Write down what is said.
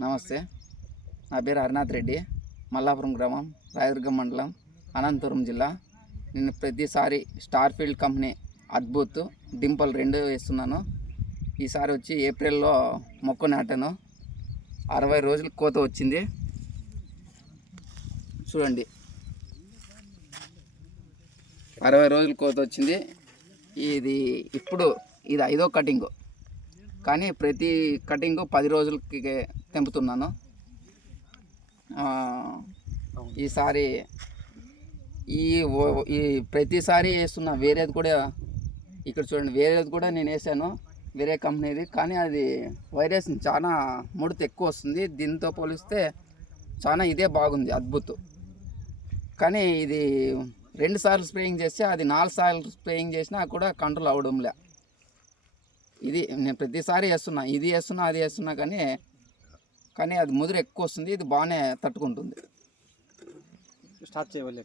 నమస్తే, నా పేరు హరినాథ్ రెడ్డి, మల్లాపురం గ్రామం, రాయదుర్గం మండలం, అనంతపురం జిల్లా. నేను ప్రతిసారి స్టార్ ఫీల్డ్ కంపెనీ అద్భుత్ డింపల్ 2 వేస్తున్నాను. ఈసారి వచ్చి ఏప్రిల్లో మొక్క నాటాను. 60 రోజులు కోత వచ్చింది. చూడండి, 60 రోజులు కోత వచ్చింది. ఇది 5వ కటింగు, కానీ ప్రతి కటింగు 10 రోజులకి తెంపుతున్నాను. ఈసారి ఈ ప్రతిసారి వేస్తున్న వేరేది కూడా, ఇక్కడ చూడండి, వేరేది కూడా నేను వేసాను, వేరే కంపెనీది. కానీ అది వైరస్ చాలా ముడత ఎక్కువ వస్తుంది. దీంతో పోలిస్తే చాలా ఇదే బాగుంది అద్భుత్. కానీ ఇది 2 సార్లు స్ప్రేయింగ్ చేస్తే, అది 4 సార్లు స్ప్రేయింగ్ చేసినా కూడా కంట్రోల్ అవ్వడంలే. ఇది నేను ప్రతిసారి వేస్తున్నా, ఇది వేస్తున్నా, అది వేస్తున్నా, కానీ అది ముదురు ఎక్కువ వస్తుంది. ఇది బాగానే తట్టుకుంటుంది. స్టార్ట్ చేయవాలి.